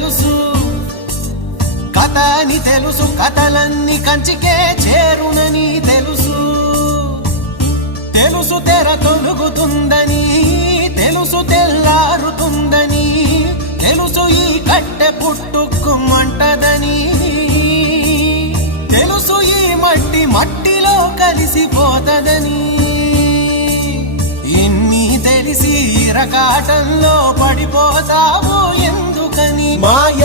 తెలుసు, కథ అని తెలుసు, కథలన్నీ కంచికే చేరునని తెలుసు. తెలుసు తెర తొలుగుతుందని, తెలుసు తెల్లారుతుందని, తెలుసు ఈ కట్టె పుట్టుకుమంటదని, తెలుసు ఈ మట్టి మట్టిలో కలిసిపోతదని. ఇన్ని తెలిసి ఇరకాటంలో పడిపోతావు ఎందుకని? మాయ